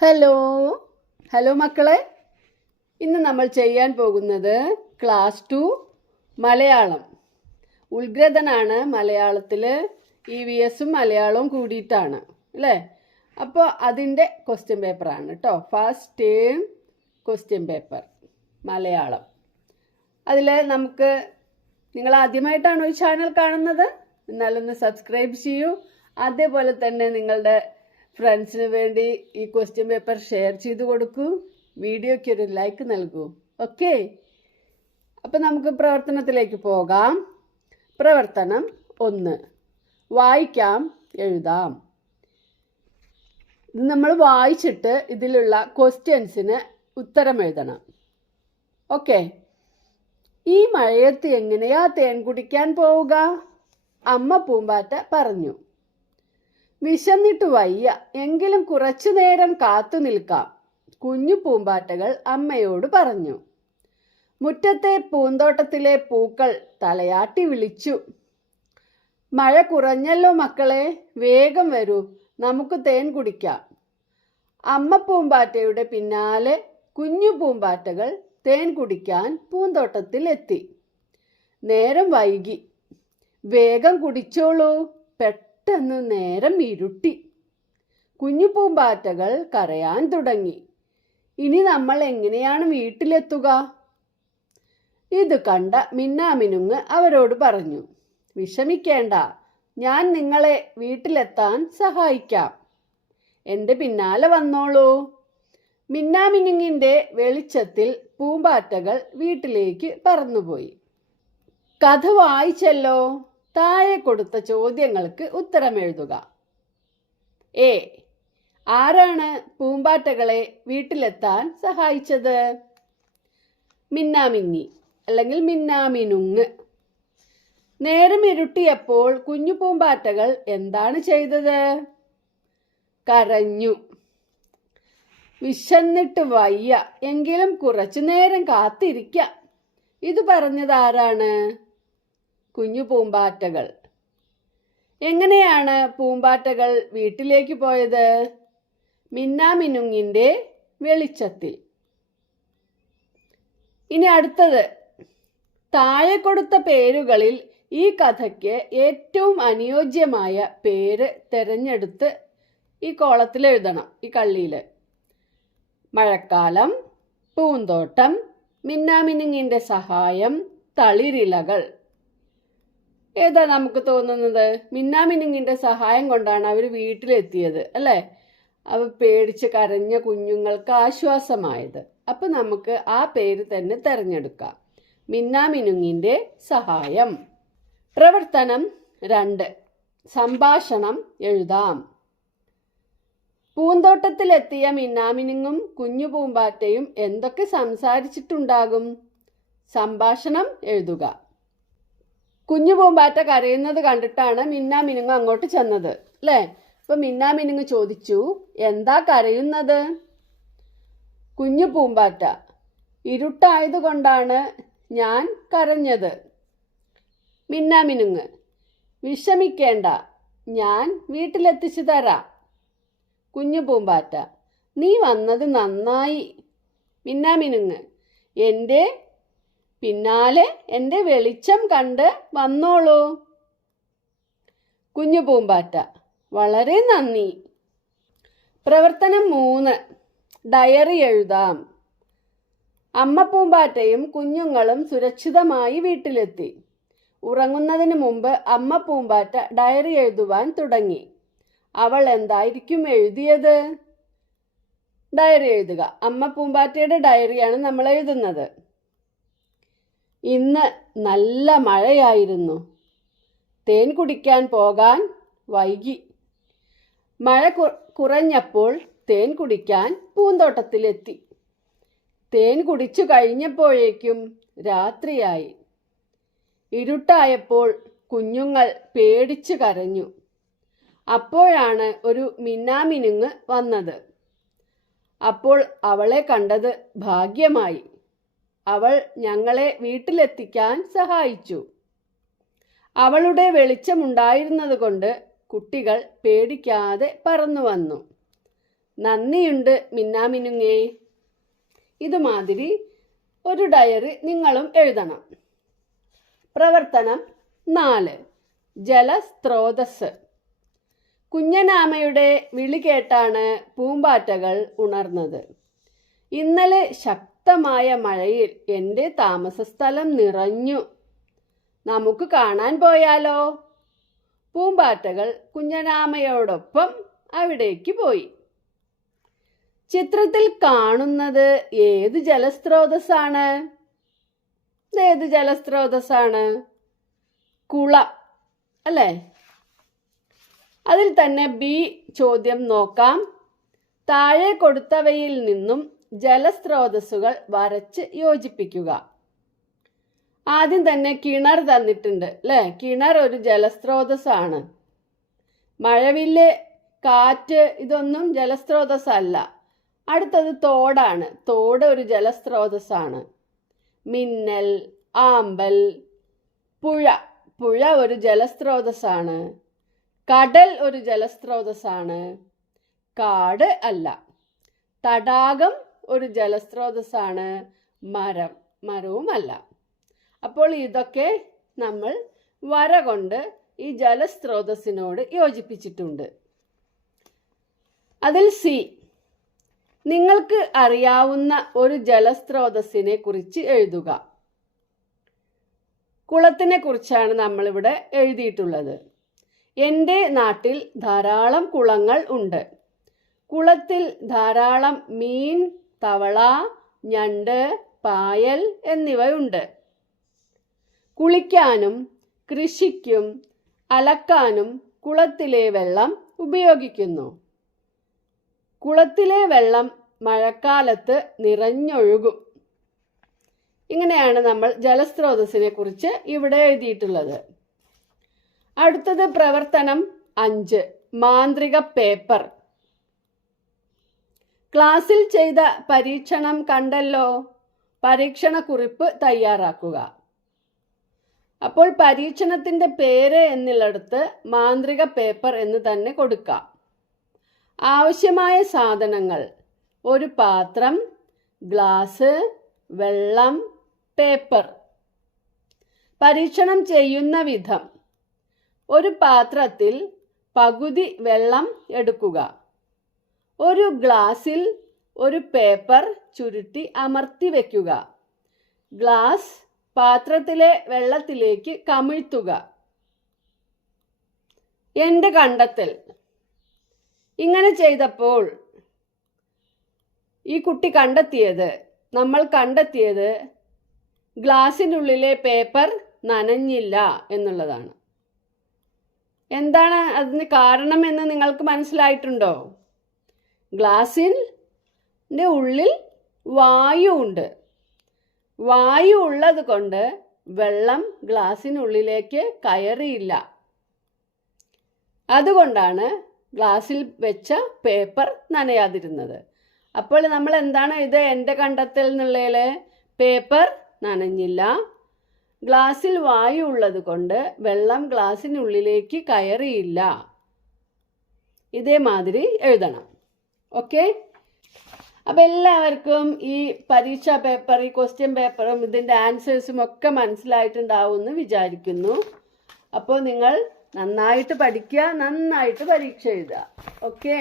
Hello hello മക്കളെ, ഇന്ന് നമ്മൾ ചെയ്യാൻ പോകുന്നത് ക്ലാസ് 2 മലയാളം. ഉത്ഗ്രഥനാണ് മലയാളത്തിൽ. EVSും മലയാളവും കൂടിയിട്ടാണ് അല്ലേ. അപ്പോൾ അതിൻ്റെ ക്വസ്റ്റ്യൻ പേപ്പറാണ് കേട്ടോ. First term question paper Malayalam. അതിൽ നിങ്ങൾ ആദ്യമായിട്ടാണോ ഈ ചാനൽ കാണുന്നത്? എന്നാലൊന്ന് സബ്സ്ക്രൈബ് ചെയ്യൂ. അതേപോലെ തന്നെ നിങ്ങളുടെ ഫ്രണ്ട്സിന് വേണ്ടി ഈ ക്വസ്റ്റ്യൻ പേപ്പർ ഷെയർ ചെയ്ത് കൊടുക്കൂ. വീഡിയോയ്ക്ക് ഒരു ലൈക്ക് നൽകൂ. ഓക്കെ, അപ്പം നമുക്ക് പ്രവർത്തനത്തിലേക്ക് പോകാം. പ്രവർത്തനം 1, വായിക്കാം എഴുതാം. ഇത് നമ്മൾ വായിച്ചിട്ട് ഇതിലുള്ള ക്വസ്റ്റ്യൻസിന് ഉത്തരം എഴുതണം. ഓക്കെ. ഈ മഴയത്ത് എങ്ങനെയാ തേൻ കുടിക്കാൻ പോവുക? അമ്മ പൂമ്പാറ്റ പറഞ്ഞു. വിശന്നിട്ട് വയ്യ, എങ്കിലും കുറച്ചു നേരം കാത്തു നിൽക്കാം, കുഞ്ഞു പൂമ്പാറ്റകൾ അമ്മയോട് പറഞ്ഞു. മുറ്റത്തെ പൂന്തോട്ടത്തിലെ പൂക്കൾ തലയാട്ടി വിളിച്ചു. മഴ കുറഞ്ഞല്ലോ മക്കളെ, വേഗം വരൂ, നമുക്ക് തേൻ കുടിക്കാം. അമ്മ പൂമ്പാറ്റയുടെ പിന്നാലെ കുഞ്ഞു പൂമ്പാറ്റകൾ തേൻ കുടിക്കാൻ പൂന്തോട്ടത്തിൽ എത്തി. നേരം വൈകി, വേഗം കുടിച്ചോളൂ, പെട്ടെന്ന് നേരം ഇരുട്ടി. കുഞ്ഞു പൂമ്പാറ്റകൾ കരയാൻ തുടങ്ങി. ഇനി നമ്മൾ എങ്ങനെയാണ് വീട്ടിലെത്തുക? ഇത് കണ്ട മിന്നാമിനുങ്ങ് അവരോട് പറഞ്ഞു. വിഷമിക്കേണ്ട, ഞാൻ നിങ്ങളെ വീട്ടിലെത്താൻ സഹായിക്കാം. എൻ്റെ പിന്നാലെ വന്നോളൂ. മിന്നാമിനുങ്ങിൻ്റെ വെളിച്ചത്തിൽ പൂമ്പാറ്റകൾ വീട്ടിലേക്ക് പറന്നുപോയി. കഥ വായിച്ചല്ലോ. താഴെ കൊടുത്ത ചോദ്യങ്ങൾക്ക് ഉത്തരം എഴുതുക. എ. ആരാണ് പൂമ്പാറ്റകളെ വീട്ടിലെത്താൻ സഹായിച്ചത്? മിന്നാമിന്നി അല്ലെങ്കിൽ മിന്നാമിനുങ്ങ്. നേരം ഇരുട്ടിയപ്പോൾ കുഞ്ഞു പൂമ്പാറ്റകൾ എന്താണ് ചെയ്തത്? കരഞ്ഞു. വിശന്നിട്ട് വയ്യ, എങ്കിലും കുറച്ചു നേരം കാത്തിരിക്കാം. ഇത് പറഞ്ഞത് ആരാണ്? കുഞ്ഞു പൂമ്പാറ്റകൾ. എങ്ങനെയാണ് പൂമ്പാറ്റകൾ വീട്ടിലേക്ക് പോയത്? മിന്നാമിനുങ്ങിൻ്റെ വെളിച്ചത്തിൽ. ഇനി അടുത്തത്, താഴെ കൊടുത്ത പേരുകളിൽ ഈ കഥയ്ക്ക് ഏറ്റവും അനുയോജ്യമായ പേര് തിരഞ്ഞെടുത്ത് ഈ കോളത്തിൽ എഴുതണം, ഈ കള്ളിയിൽ. മഴക്കാലം, പൂന്തോട്ടം, മിന്നാമിനുങ്ങിൻ്റെ സഹായം, തളിരിലകൾ. ഏതാ നമുക്ക് തോന്നുന്നത്? മിന്നാമിനുങ്ങിൻ്റെ സഹായം കൊണ്ടാണ് അവർ വീട്ടിലെത്തിയത് അല്ലേ. അവ പേടിച്ച് കരഞ്ഞ കുഞ്ഞുങ്ങൾക്ക് ആശ്വാസമായത്. അപ്പം നമുക്ക് ആ പേര് തന്നെ തിരഞ്ഞെടുക്കാം, മിന്നാമിനുങ്ങിൻ്റെ സഹായം. പ്രവർത്തനം 2, സംഭാഷണം എഴുതാം. പൂന്തോട്ടത്തിലെത്തിയ മിന്നാമിനുങ്ങും കുഞ്ഞു പൂമ്പാറ്റയും എന്തൊക്കെ സംസാരിച്ചിട്ടുണ്ടാകും? സംഭാഷണം എഴുതുക. കുഞ്ഞു പൂമ്പാറ്റ കരയുന്നത് കണ്ടിട്ടാണ് മിന്നാമിനുങ്ങ് അങ്ങോട്ട് ചെന്നത് അല്ലേ. അപ്പൊ മിന്നാമിനുങ്ങ് ചോദിച്ചു, എന്താ കരയുന്നത്? കുഞ്ഞു പൂമ്പാറ്റ, ഇരുട്ടായതുകൊണ്ടാണ് ഞാൻ കരഞ്ഞത്. മിന്നാമിനുങ്ങ്, വിഷമിക്കേണ്ട, ഞാൻ വീട്ടിലെത്തിച്ചു തരാം. കുഞ്ഞു പൂമ്പാറ്റ, നീ വന്നത് നന്നായി. മിന്നാമിനുങ്ങ്, എൻ്റെ പിന്നാലെ എൻ്റെ വെളിച്ചം കണ്ട് വന്നോളൂ. കുഞ്ഞു പൂമ്പാറ്റ, വളരെ നന്ദി. പ്രവർത്തനം 3, ഡയറി എഴുതാം. അമ്മ പൂമ്പാറ്റയും കുഞ്ഞുങ്ങളും സുരക്ഷിതമായി വീട്ടിലെത്തി. ഉറങ്ങുന്നതിന് മുമ്പ് അമ്മ പൂമ്പാറ്റ ഡയറി എഴുതുവാൻ തുടങ്ങി. അവൾ എന്തായിരിക്കും എഴുതിയത്? ഡയറി എഴുതുക. അമ്മ പൂമ്പാറ്റയുടെ ഡയറിയാണ് നമ്മൾ എഴുതുന്നത്. ഇന്ന് നല്ല മഴയായിരുന്നു. തേൻ കുടിക്കാൻ പോകാൻ വൈകി. മഴ കുറഞ്ഞപ്പോൾ തേൻ കുടിക്കാൻ പൂന്തോട്ടത്തിലെത്തി. തേൻ കുടിച്ചു കഴിഞ്ഞപ്പോഴേക്കും രാത്രിയായി. ഇരുട്ടായപ്പോൾ കുഞ്ഞുങ്ങൾ പേടിച്ചു കരഞ്ഞു. അപ്പോഴാണ് ഒരു മിന്നാമിനുങ്ങ് വന്നത്. അപ്പോൾ അവളെ കണ്ടത് ഭാഗ്യമായി. അവൾ ഞങ്ങളെ വീട്ടിലെത്തിക്കാൻ സഹായിച്ചു. അവളുടെ വെളിച്ചമുണ്ടായിരുന്നത് കൊണ്ട് കുട്ടികൾ പേടിക്കാതെ പറന്നു വന്നു. നന്ദിയുണ്ട് മിന്നാമിനുങ്ങേ. ഇതുമാതിരി ഒരു ഡയറി നിങ്ങളും എഴുതണം. പ്രവർത്തനം 4. ജലസ്രോതസ്. കുഞ്ഞനാമയുടെ വിളി കേട്ടാണ് പൂമ്പാറ്റകൾ ഉണർന്നത്. ഇന്നലെ ശക്തമായ മഴയിൽ എൻ്റെ താമസസ്ഥലം നിറഞ്ഞു. നമുക്ക് കാണാൻ പോയാലോ? പൂമ്പാറ്റകൾ കുഞ്ഞനാമയോടൊപ്പം അവിടേക്ക് പോയി. ചിത്രത്തിൽ കാണുന്നത് ഏത് ജലസ്രോതസ്സാണ്? ഏത് ജലസ്രോതസ്സാണ്? കുളം അല്ലേ? അതിൽ തന്നെ ബി ചോദ്യം നോക്കാം. താഴെ കൊടുത്തവയിൽ നിന്നും ജലസ്രോതസ്സുകൾ വരച്ച് യോജിപ്പിക്കുക. ആദ്യം തന്നെ കിണർ തന്നിട്ടുണ്ട് അല്ലേ? കിണർ ഒരു ജലസ്രോതസ്സാണ്. മഴവില്ല്, കാറ്റ് ഇതൊന്നും ജലസ്രോതസ്സല്ല. അടുത്തത് തോടാണ്. തോട് ഒരു ജലസ്രോതസ്സാണ്. മിന്നൽ, ആമ്പൽ, പുഴ ഒരു ജലസ്രോതസ്സാണ്. കടൽ ഒരു ജലസ്രോതസ്സാണ്. കാട് അല്ല. തടാകം ഒരു ജലസ്രോതസ്സാണ്. മരവുമല്ല. അപ്പോൾ ഇതൊക്കെ നമ്മൾ വര കൊണ്ട് ഈ ജലസ്രോതസ്സിനോട് യോജിപ്പിച്ചിട്ടുണ്ട്. അതിൽ സി, നിങ്ങൾക്ക് അറിയാവുന്ന ഒരു ജലസ്രോതസ്സിനെ കുറിച്ച് എഴുതുക. കുളത്തിനെ കുറിച്ചാണ് നമ്മളിവിടെ എഴുതിയിട്ടുള്ളത്. എൻ്റെ നാട്ടിൽ ധാരാളം കുളങ്ങൾ ഉണ്ട്. കുളത്തിൽ ധാരാളം മീൻ, തവള, ഞണ്ട്, പായൽ എന്നിവയുണ്ട്. കുളിക്കാനും കൃഷിക്കും അലക്കാനും കുളത്തിലെ വെള്ളം ഉപയോഗിക്കുന്നു. കുളത്തിലെ വെള്ളം മഴക്കാലത്ത് നിറഞ്ഞൊഴുകും. ഇങ്ങനെയാണ് നമ്മൾ ജലസ്രോതസ്സിനെ കുറിച്ച് ഇവിടെ എഴുതിയിട്ടുള്ളത്. അടുത്തത് പ്രവർത്തനം 5. മാന്ത്രിക പേപ്പർ. ക്ലാസ്സിൽ ചെയ്ത പരീക്ഷണം കണ്ടല്ലോ. പരീക്ഷണക്കുറിപ്പ് തയ്യാറാക്കുക. അപ്പോൾ പരീക്ഷണത്തിൻ്റെ പേര് എന്നുള്ളിടത്ത് മാന്ത്രിക പേപ്പർ എന്ന് തന്നെ കൊടുക്കാം. ആവശ്യമായ സാധനങ്ങൾ: ഒരു പാത്രം, ഗ്ലാസ്, വെള്ളം, പേപ്പർ. പരീക്ഷണം ചെയ്യുന്ന വിധം: ഒരു പാത്രത്തിൽ പകുതി വെള്ളം എടുക്കുക. ഒരു ഗ്ലാസ്സിൽ ഒരു പേപ്പർ ചുരുട്ടി അമർത്തി വയ്ക്കുക. ഗ്ലാസ് പാത്രത്തിലെ വെള്ളത്തിലേക്ക് കമിഴ്ത്തുക. എൻ്റെ കണ്ടെത്തൽ: ഇങ്ങനെ ചെയ്തപ്പോൾ ഈ കുട്ടി നമ്മൾ കണ്ടെത്തിയത് ഗ്ലാസിനുള്ളിലെ പേപ്പർ നനഞ്ഞില്ല എന്നുള്ളതാണ്. എന്താണ് അതിന് കാരണമെന്ന് നിങ്ങൾക്ക് മനസ്സിലായിട്ടുണ്ടോ? ഗ്ലാസിൻ്റെ ഉള്ളിൽ വായു ഉണ്ട്. വായു ഉള്ളത് കൊണ്ട് വെള്ളം ഗ്ലാസിനുള്ളിലേക്ക് കയറിയില്ല. അതുകൊണ്ടാണ് ഗ്ലാസ്സിൽ വെച്ച പേപ്പർ നനയാതിരുന്നത്. അപ്പോൾ നമ്മൾ എന്താണ് ഇത് എൻ്റെ കണ്ടെത്തൽ എന്നുള്ളതിൽ പേപ്പർ നനഞ്ഞില്ല, ഗ്ലാസ്സിൽ വായു ഉള്ളത് കൊണ്ട് വെള്ളം ഗ്ലാസ്സിനുള്ളിലേക്ക് കയറിയില്ല. ഇതേമാതിരി എഴുതണം. ഓക്കെ? അപ്പം എല്ലാവർക്കും ഈ പരീക്ഷാ പേപ്പർ, ഈ ക്വസ്റ്റ്യൻ പേപ്പറും ഇതിൻ്റെ ആൻസേഴ്സും ഒക്കെ മനസ്സിലായിട്ടുണ്ടാവുമെന്ന് വിചാരിക്കുന്നു. അപ്പോൾ നിങ്ങൾ നന്നായിട്ട് പഠിക്കുക, നന്നായിട്ട് പരീക്ഷ എഴുതുക. ഓക്കെ?